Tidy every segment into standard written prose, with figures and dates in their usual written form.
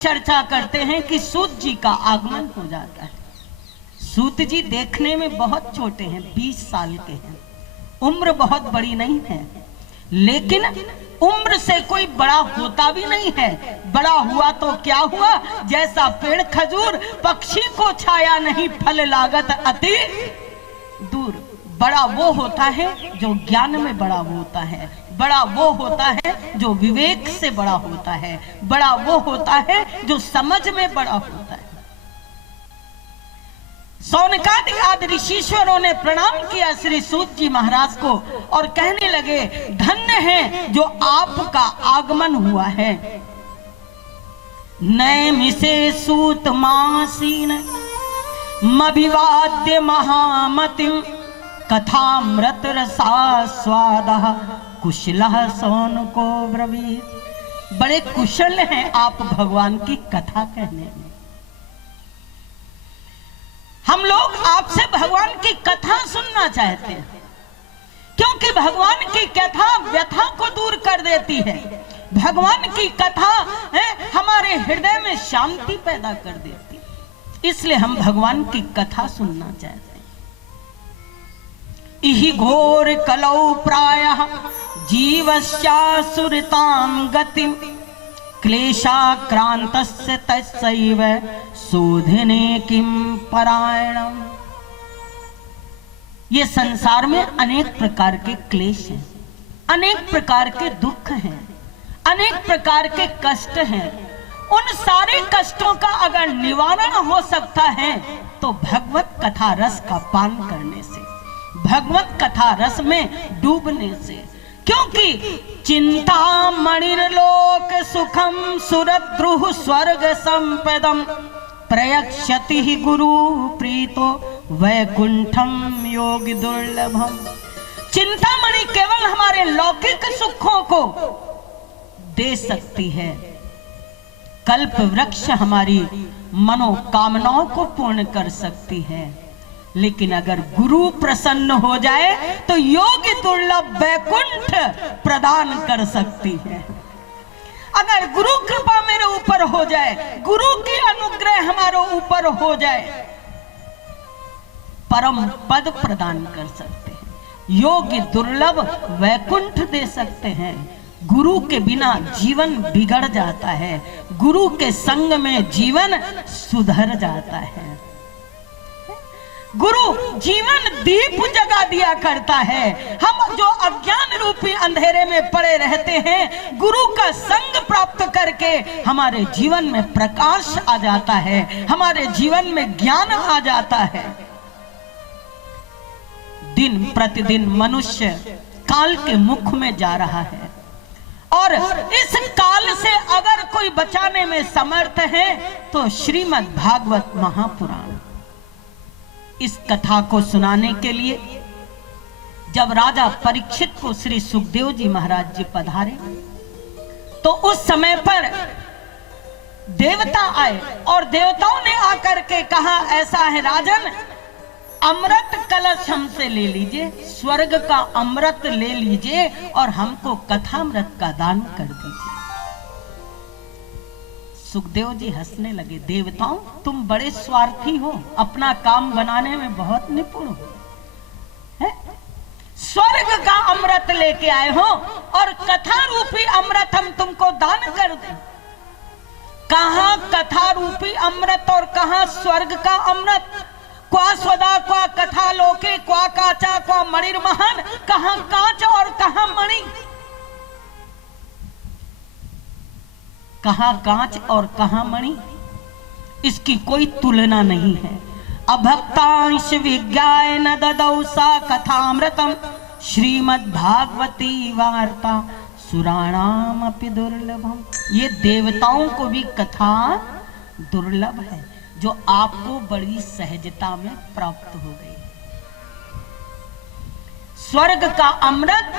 चर्चा करते हैं कि सूत जी का आगमन हो जाता है। सूत जी देखने में बहुत छोटे हैं, 20 साल के हैं, उम्र बहुत बड़ी नहीं है, लेकिन उम्र से कोई बड़ा होता भी नहीं है। बड़ा हुआ तो क्या हुआ, जैसा पेड़ खजूर, पक्षी को छाया नहीं, फल लागत अति दूर। बड़ा वो होता है जो ज्ञान में बड़ा होता है, बड़ा वो होता है जो विवेक से बड़ा होता है, बड़ा वो होता है जो समझ में बड़ा होता है। सौनकादि आदि ऋषीश्वरों ने प्रणाम किया श्री सूत जी महाराज को और कहने लगे, धन्य है जो आपका आगमन हुआ है। नैमिषे सूत मासीन मभिवाद्य महामतिम कथामृत रसास्वादः कुशलः सौनको ब्रवीत। बड़े कुशल हैं आप भगवान की कथा कहने में। हम लोग आपसे भगवान की कथा सुनना चाहते हैं, क्योंकि भगवान की कथा व्यथा को दूर कर देती है। भगवान की कथा हमारे हृदय में शांति पैदा कर देती है, इसलिए हम भगवान की कथा सुनना चाहते हैं। इहि घोर कलौ प्रायः जीवस्यासुरतां गतिं क्लेशाक्रान्तस्य तस्सैव शोधने किं परायणम्। ये संसार में अनेक प्रकार के क्लेश हैं, अनेक प्रकार के दुख हैं, अनेक प्रकार के कष्ट हैं। उन सारे कष्टों का अगर निवारण हो सकता है तो भगवत कथा रस का पान करने से, भगवत कथा रस में डूबने से। क्योंकि चिंता मणिर्लोक सुखम सुरद्रुह स्वर्ग संपदम प्रयक्षति गुरु प्रीतो वैकुंठम योग दुर्लभम। चिंतामणि केवल हमारे लौकिक सुखों को दे सकती है, कल्प वृक्ष हमारी मनोकामनाओं को पूर्ण कर सकती है, लेकिन अगर गुरु प्रसन्न हो जाए तो योग दुर्लभ वैकुंठ प्रदान कर सकती है। अगर गुरु कृपा मेरे ऊपर हो जाए, गुरु की अनुग्रह हमारे ऊपर हो जाए, परम पद प्रदान कर सकते हैं, योग दुर्लभ वैकुंठ दे सकते हैं। गुरु के बिना जीवन बिगड़ जाता है, गुरु के संग में जीवन सुधर जाता है। गुरु जीवन दीप जगा दिया करता है। हम जो अज्ञान रूपी अंधेरे में पड़े रहते हैं, गुरु का संग प्राप्त करके हमारे जीवन में प्रकाश आ जाता है, हमारे जीवन में ज्ञान आ जाता है। दिन प्रतिदिन मनुष्य काल के मुख में जा रहा है, और इस काल से अगर कोई बचाने में समर्थ है तो श्रीमद् भागवत महापुराण। इस कथा को सुनाने के लिए जब राजा परीक्षित को श्री सुखदेव जी महाराज जी पधारे तो उस समय पर देवता आए और देवताओं ने आकर के कहा, ऐसा है राजन, अमृत कलश हमसे ले लीजिए, स्वर्ग का अमृत ले लीजिए और हमको कथामृत का दान कर दीजिए। सुखदेव जी हंसने लगे, देवताओं तुम बड़े स्वार्थी हो, अपना काम बनाने में बहुत निपुण हो, है? स्वर्ग का अमृत लेके आए हो और कथा रूपी अमृत हम तुमको दान कर दें। कहां कथा रूपी अमृत और कहां स्वर्ग का अमृत। क्वा स्वदा क्वा कथा लोके क्वा काचा क्वा मणिर्महान। कहां कांच और कहां मणि, कहां कांच और कहां मणि, इसकी कोई तुलना नहीं है। अभक्तांश विज्ञाय न ददौ सा कथामृतम श्रीमद् भागवती वार्ता सुराणाम अपि दुर्लभम। ये देवताओं को भी कथा दुर्लभ है, जो आपको बड़ी सहजता में प्राप्त हो गई। स्वर्ग का अमृत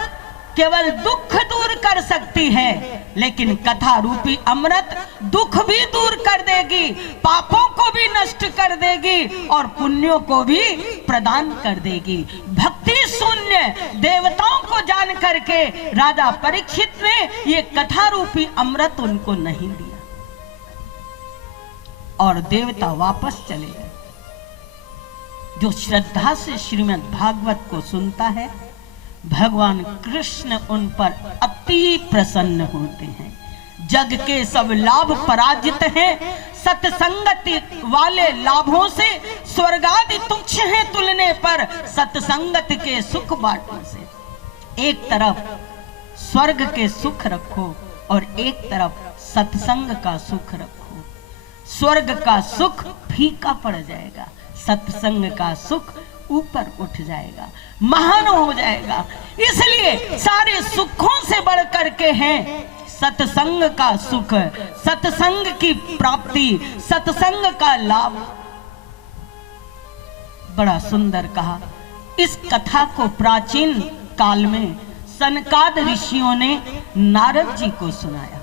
केवल दुख दूर कर सकती है, लेकिन कथा रूपी अमृत दुख भी दूर कर देगी, पापों को भी नष्ट कर देगी और पुण्यों को भी प्रदान कर देगी। भक्ति शून्य देवताओं को जान करके राजा परीक्षित ने ये कथा रूपी अमृत उनको नहीं दिया। और देवता वापस चले गए। जो श्रद्धा से श्रीमद् भागवत को सुनता है, भगवान कृष्ण उन पर अति प्रसन्न होते हैं। जग के सब लाभ पराजित हैं, सत्संगति वाले लाभों से स्वर्गादि तुच्छ हैं तुलने पर सत्संगत के सुख बांटने से। एक तरफ स्वर्ग के सुख रखो और एक तरफ सत्संग का सुख रखो। स्वर्ग का सुख फीका पड़ जाएगा, सत्संग का सुख ऊपर उठ जाएगा, महान हो जाएगा। इसलिए सारे सुखों से बढ़कर के हैं सत्संग का सुख, सत्संग की प्राप्ति, सत्संग का लाभ। बड़ा सुंदर कहा। इस कथा को प्राचीन काल में सनकाद ऋषियों ने नारद जी को सुनाया।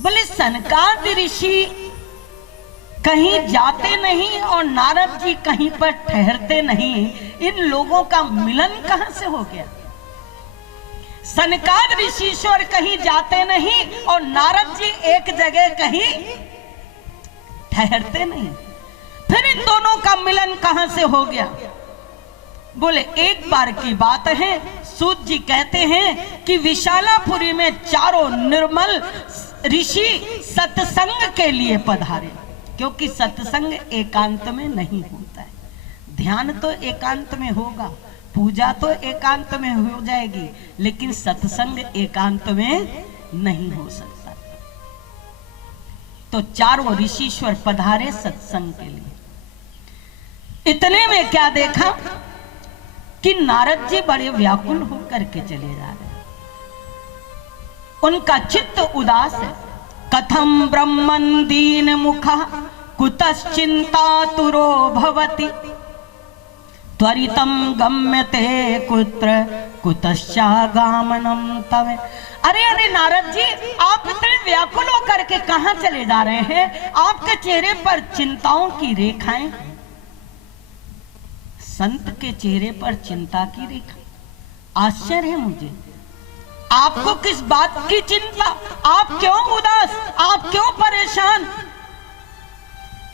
बोले सनकाद ऋषि कहीं जाते नहीं और नारद जी कहीं पर ठहरते नहीं, इन लोगों का मिलन कहां से हो गया? सनकाद ऋषीश्वर कहीं जाते नहीं और नारद जी एक जगह कहीं ठहरते नहीं, फिर इन दोनों का मिलन कहां से हो गया? बोले एक बार की बात है, सूत जी कहते हैं कि विशालापुरी में चारों निर्मल ऋषि सत्संग के लिए पधारे, क्योंकि सत्संग एकांत में नहीं होता है। ध्यान तो एकांत में होगा, पूजा तो एकांत में हो जाएगी, लेकिन सत्संग एकांत में नहीं हो सकता। तो चारों ऋषीश्वर पधारे सत्संग के लिए। इतने में क्या देखा कि नारद जी बड़े व्याकुल होकर के चले जा रहे हैं। उनका चित्त उदास है। कथम ब्रह्मन् दीन मुखः कुतश्चिन्तातुरो भवति त्वरितं गम्यते कुत्र कुतश्चागामनं तव। अरे नारद जी, आप इतने व्याकुल होकर के कहां चले जा रहे हैं? आपके चेहरे पर चिंताओं की रेखाएं। संत के चेहरे पर चिंता की रेखा, आश्चर्य है मुझे। आपको किस बात की चिंता? आप क्यों उदास? आप क्यों परेशान?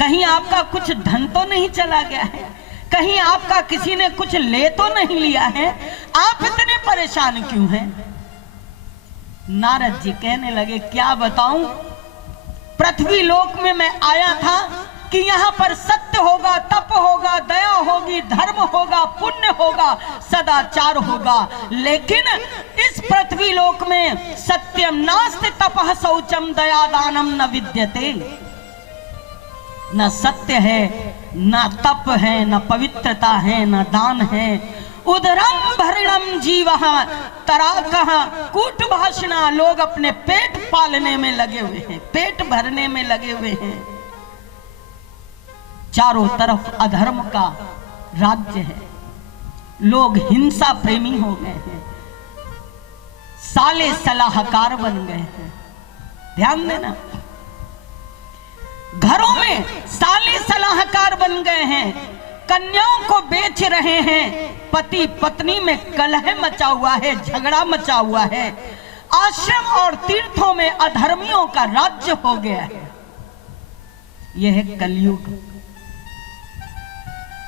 कहीं आपका कुछ धन तो नहीं चला गया है? कहीं आपका किसी ने कुछ ले तो नहीं लिया है? आप इतने परेशान क्यों हैं? नारद जी कहने लगे, क्या बताऊं, पृथ्वी लोक में मैं आया था कि यहाँ पर सत्य होगा, तप होगा, दया होगी, धर्म होगा, पुण्य होगा, सदाचार होगा, लेकिन इस पृथ्वी लोक में सत्यम नास्ति तपः शौचम दया दानम न विद्यते। न सत्य है, न तप है, न पवित्रता है, न दान है। उदरम भरणम जीवः तराकः कूट भाषणा। लोग अपने पेट पालने में लगे हुए हैं, पेट भरने में लगे हुए हैं। चारों तरफ अधर्म का राज्य है, लोग हिंसा प्रेमी हो गए हैं, साले सलाहकार बन गए हैं। ध्यान देना, घरों में साले सलाहकार बन गए हैं, कन्याओं को बेच रहे हैं, पति पत्नी में कलह मचा हुआ है, झगड़ा मचा हुआ है, आश्रम और तीर्थों में अधर्मियों का राज्य हो गया है। यह है कलयुग।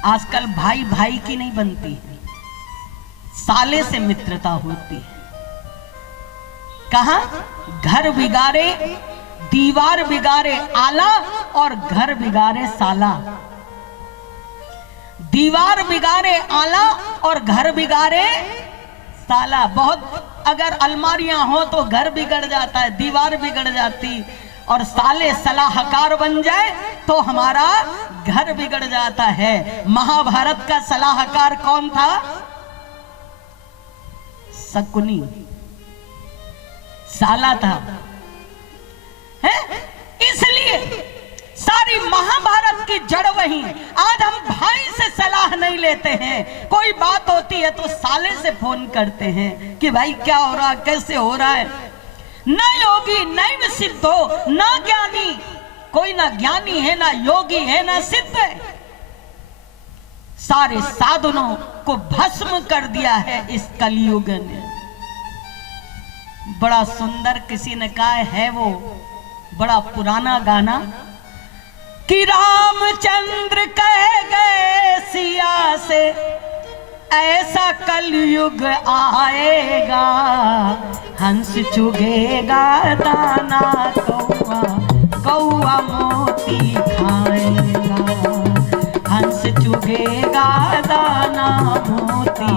आजकल भाई भाई की नहीं बनती है, साले से मित्रता होती है। कहां? घर बिगाड़े दीवार बिगाड़े आला और घर बिगाड़े साला। दीवार बिगाड़े आला और घर बिगाड़े साला। बहुत अगर अलमारियां हो तो घर बिगड़ जाता है, दीवार बिगड़ जाती, और साले सलाहकार बन जाए तो हमारा घर बिगड़ जाता है। महाभारत का सलाहकार कौन था? शकुनी साला था, है? इसलिए सारी महाभारत की जड़ वही। आज हम भाई से सलाह नहीं लेते हैं, कोई बात होती है तो साले से फोन करते हैं कि भाई क्या हो रहा, कैसे हो रहा है। न योगी नैव सिद्धो न ज्ञानी, कोई ना ज्ञानी है, ना योगी है, ना सिद्ध है। सारे साधनों को भस्म कर दिया है इस कलयुग ने। बड़ा सुंदर किसी ने कहा है, वो बड़ा पुराना गाना, कि रामचंद्र कह गए सिया से ऐसा कलयुग आएगा, हंस चुगेगा दाना कौआ, कौआ मोती खाएगा, हंस चुगेगा दाना मोती,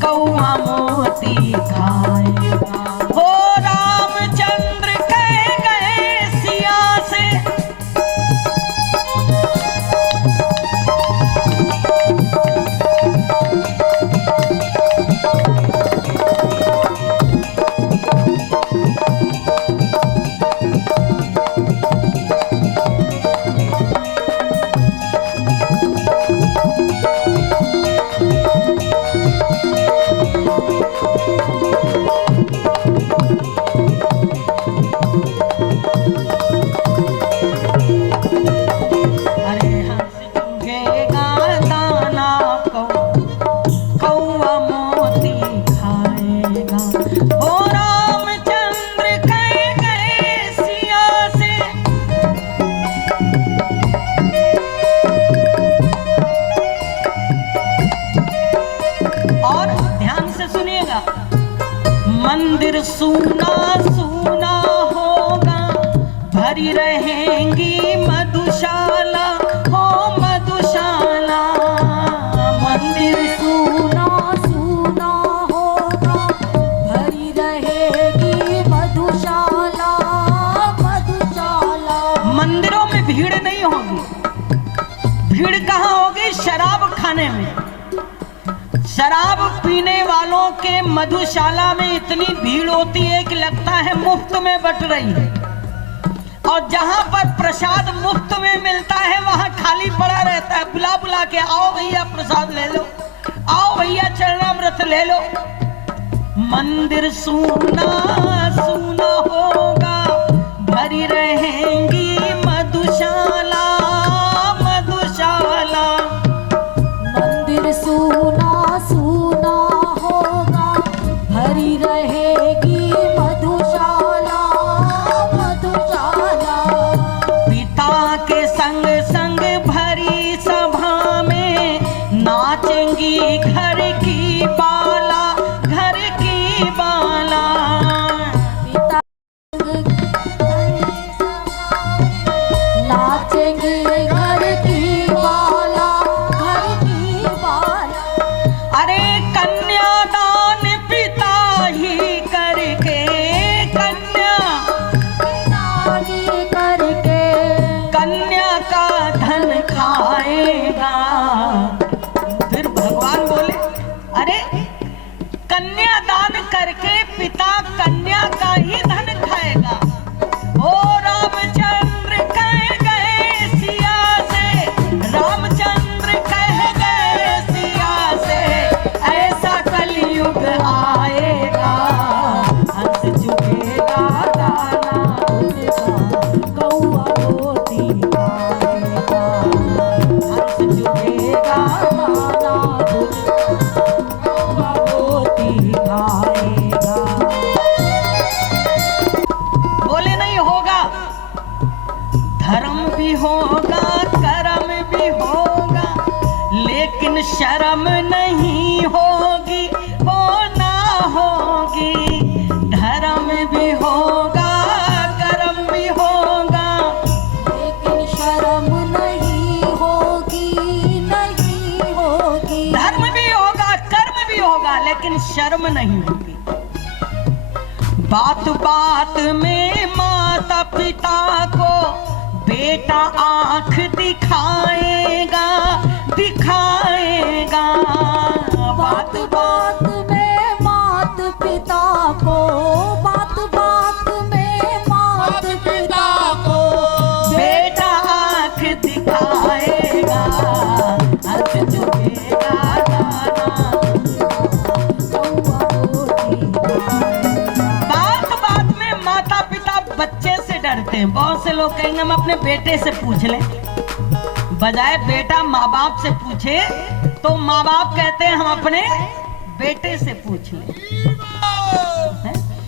कौआ मोती खाएगा। हो रामचंद्र कह गए सिया से मंदिर सूना सूना होगा, भरी रहेंगी मधुशाला, हो मधुशाला। मंदिर सूना सूना होगा, भरी रहेगी मधुशाला, मधुशाला। मंदिरों में भीड़ नहीं होगी। भीड़ कहाँ होगी? शराब खाने में। शराब पीने वालों के मधुशाला में इतनी भीड़ होती है कि लगता है मुफ्त में बट रही है। और जहां पर प्रसाद मुफ्त में मिलता है वहां खाली पड़ा रहता है। बुला बुला के आओ भैया प्रसाद ले लो, आओ भैया चरणामृत ले लो। मंदिर सूना सूना होगा, भरी रहेंगी मधुशाला, मधुशाला। मंदिर सूना सूना होगा, भरी रहेगी मधुशाला, मधुशाला। पिता के संग संग भरी सभा में नाचेंगी घर की बाला, घर की बाला। पिता नाचेंगी घर की बाला, घर की बाला। अरे कन्यादान पिता ही करके, कन्यादान करके कन्या का धन खाएगा। फिर भगवान बोले, अरे कन्यादान करके पिता कन्या का ही धन खाएगा। ओ रामचंद्र कह गए सिया से, रामचंद्र कह गए सिया से ऐसा कलयुग आएगा, हंस चुगेगा दाना कौआ मोती खाएगा, हंस चुगेगा दाना कौआ मोती खाएगा। बोले नहीं होगा, धर्म भी होगा कर्म भी होगा, लेकिन शर्म नहीं होगी, हो ना होगी। धर्म भी होगा कर्म भी होगा, लेकिन शर्म नहीं होगी, नहीं होगी। धर्म भी होगा कर्म भी होगा, लेकिन शर्म नहीं होगी। बात बात में माता पिता को बेटा आंख दिखाएगा, दिखाएगा। बात बात में मात पिता को, बात बात में मात पिता को बेटा आंख दिखाएगा, हंस चुगेगा दाना कौआ मोती खाएगा। बात बात में माता पिता बच्चे से डरते हैं। बहुत से लोग कहेंगे हम अपने बेटे से पूछ लें, बजाय बेटा माँ बाप से पूछे तो माँ बाप कहते हैं हम अपने बेटे से पूछ लें।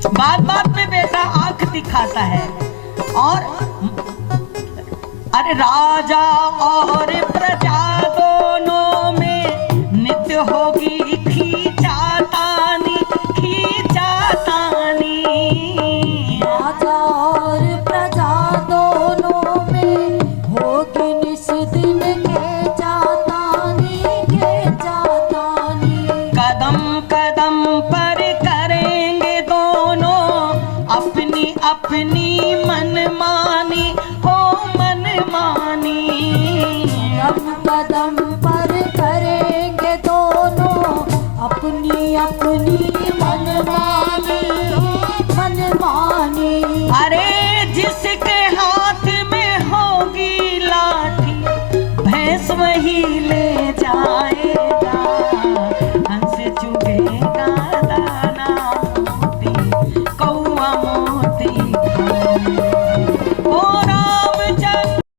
बात बात में बेटा आंख दिखाता है और अरे राजा और प्रजा